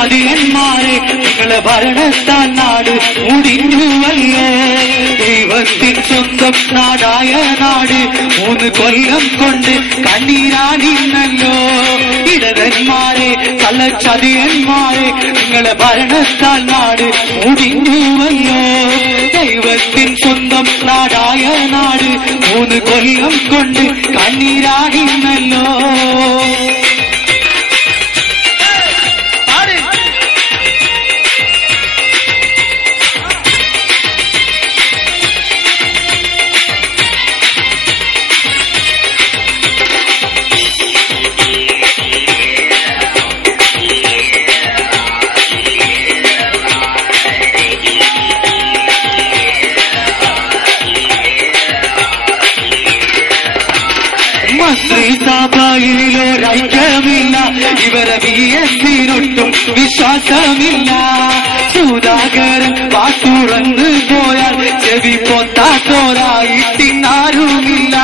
ചതിയന്മാരെ നിങ്ങളെ ഭരണത്താൽ നാട് മുടിഞ്ഞുവല്ലോ. ദൈവത്തിൻ സ്വന്തം നാടായ നാട് 3 കൊല്ലം കൊണ്ട് കണ്ണീരാണിന്നല്ലോ. ഇടതന്മാരെ കള്ളച്ചതിയന്മാരെ നിങ്ങളെ ഭരണത്താൽ നാട് മുടിഞ്ഞുവല്ലോ. ദൈവത്തിൻ സ്വന്തം നാടായ നാട് 3 കൊല്ലം കൊണ്ട് കണ്ണീരാണിന്നല്ലോ. സഭയിലൊരൈക്യമില്ല, ഇവരെ VS-നൊട്ടും വിശ്വാസമില്ല. സുധാകരൻ വാത്തുറന്ന് പോയാൽ ചെവി പൊത്താത്തോരായിട്ടിന്നാരുമില്ല.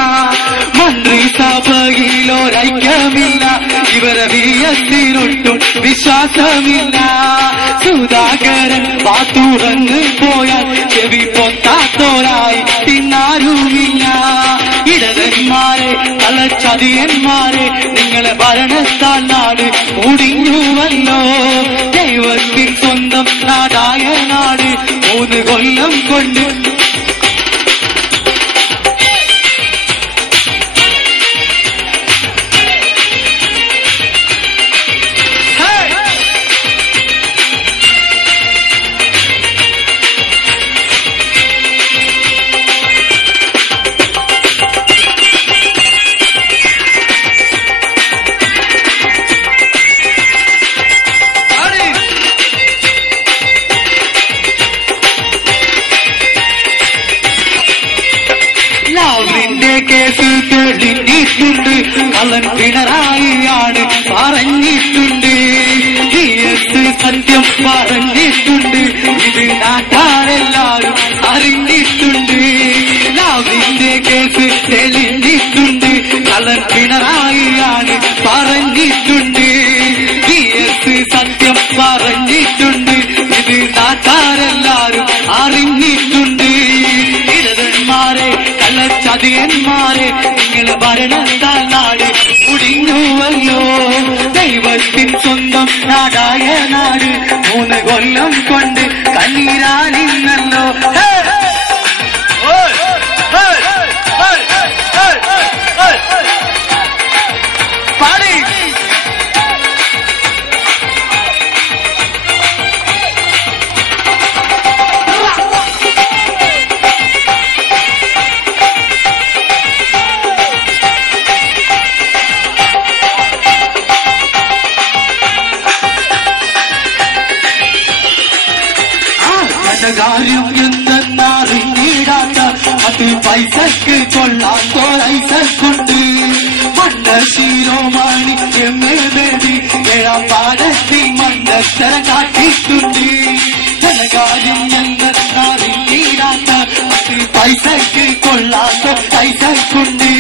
മന്ത്രിസഭയിലൊരൈക്യമില്ല, ഇവരെ VS-നൊട്ടും വിശ്വാസമില്ല. സുധാകരൻ വാത്തുറന്ന് പോയാൽ ചെവി പൊത്താത്തോരായിട്ടിന്നാരുമില്ല. ഇടതന്മാരെ കള്ളച്ചതിയന്മാരെ നിങ്ങളെ ഭരണത്താൽ നാട് മുടിഞ്ഞുവല്ലോ. ദൈവത്തിൻ സ്വന്തം നാടായ നാട് 3 കൊല്ലം കൊണ്ട് കേസ് തെളിഞ്ഞിട്ടുണ്ട്. കള്ളൻ പിണറായിയാണ് പറഞ്ഞിട്ടുണ്ട്. GS സത്യം പറഞ്ഞിട്ടുണ്ട്. ഇത് നാട്ടാരെല്ലാരും അറിഞ്ഞിട്ടുണ്ട്. ലാവിന്റെ കേസ് തെളിഞ്ഞിട്ടുണ്ട്. കള്ളൻ പിണറായിയാണ് പറഞ്ഞിട്ടുണ്ട്. GS സത്യം പറഞ്ഞിട്ടുണ്ട്. ഇത് നാട്ടാരെല്ലാരും അറിഞ്ഞിട്ടുണ്ട്. ഇടതന്മാരെ ചതിയന്മാരെ നിങ്ങളെ ഭരണത്താൽ നാട് മുടിഞ്ഞുവല്ലോ. ദൈവത്തിൻ സ്വന്തം നാടായ നാട് 3 കൊല്ലം കൊണ്ട് കണ്ണീരാണിന്നല്ലോ. കാര്യം എന്തെന്നറിഞ്ഞിടാത്ത അത് പൈസക്ക് കൊള്ളാത്തോരൈസക്കുണ്ട്. മണ്ണശീരോമണി എമ്മേടി 7ാം പാദത്തിൽ മണ്ണത്തര കാട്ടിട്ടുണ്ട്. ജനകാര്യം എന്തെന്നറിഞ്ഞിടാത്ത അത് പൈസക്ക് കൊള്ളാത്തോരൈസക്കുണ്ട്.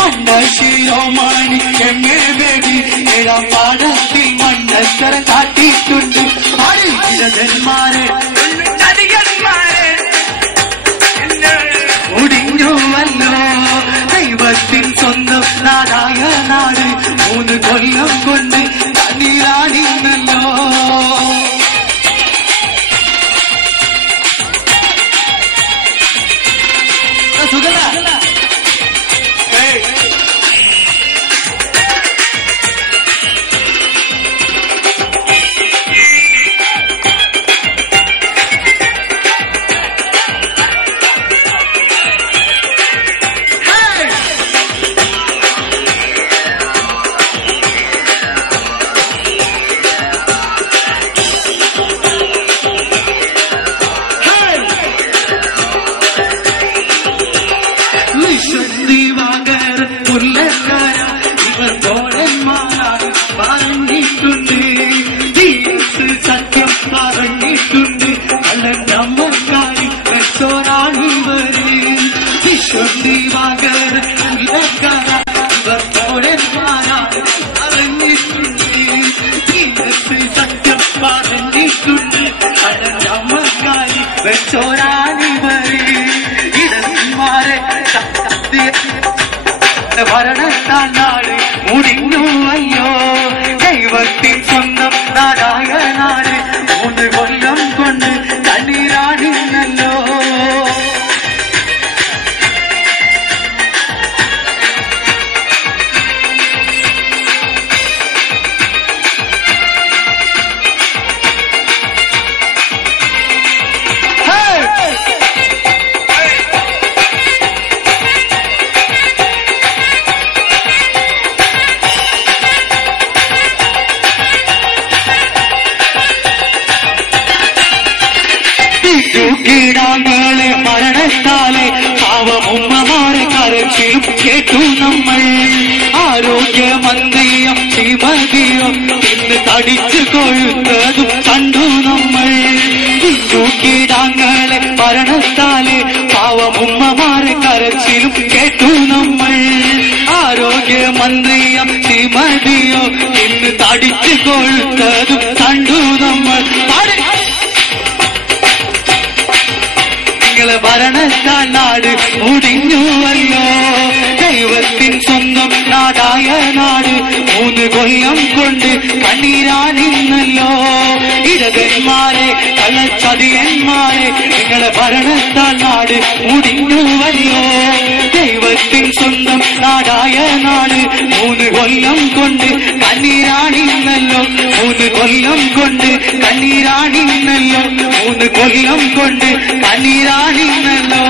മണ്ണശീരോമണി എമ്മേടി 7ാം പാദത്തിൽ മണ്ണത്തര കാട്ടിട്ടുണ്ട്. ഇടതന്മാരെ മുടിഞ്ഞുവല്ലോ. ദൈവത്തിൻ സ്വന്തം നാടായ നാട് 3 കൊല്ലം കൊണ്ട് കണ്ണീരാണിന്നല്ലോ. പടച്ചോരാനിവര് ഇടന്മാരെ ഭരണത്താൽ നാട് മുടിഞ്ഞു അയ്യോ ദൈവത്തിൻ സ്വന്തം നാടായ നാട് 3 കൊല്ലം കൊണ്ട് കണ്ണീരാടിന്നല്ലോ കീടാങ്ങളെ മരണത്താലെ പാവമുമ്മമാരെ കരച്ചിലും കേട്ടു നമ്മൾ ആരോഗ്യമന്ത്രിയും ശ്രീമതിയും ഇന്ന് തടിച്ചു കൊഴുത്തതും കണ്ടു നമ്മൾ കീടാങ്ങളെ മരണത്താലെ പാവമുമ്മമാരെ കരച്ചിലും കേട്ടു നമ്മൾ ആരോഗ്യമന്ത്രിയും ശ്രീമതിയും ഇന്ന് തടിച്ചു കൊഴുത്തതും കണ്ടു നമ്മൾ ഭരണത്താൽ നാട് മുടിഞ്ഞുവല്ലോ ദൈവത്തിൻ സ്വന്തം നാടായ നാട് 3 കൊല്ലം കൊണ്ട് കണ്ണീരാനിന്നല്ലോ ഇടകന്മാരെ കള്ളച്ചതിയന്മാരെ നിങ്ങളെ ഭരണത്താൽ നാട് മുടിഞ്ഞുവല്ലോ ദൈവത്തിൻ സ്വന്തം നാടായ നാട് 3 കൊല്ലം കൊണ്ട് കണ്ണീരാനിന്നല്ലോ 3 കൊല്ലം കൊണ്ട് കണ്ണീരാനിന്നല്ലോ 3 കൊല്ലം കൊണ്ട് കണ്ണീരാനിന്നല്ലോ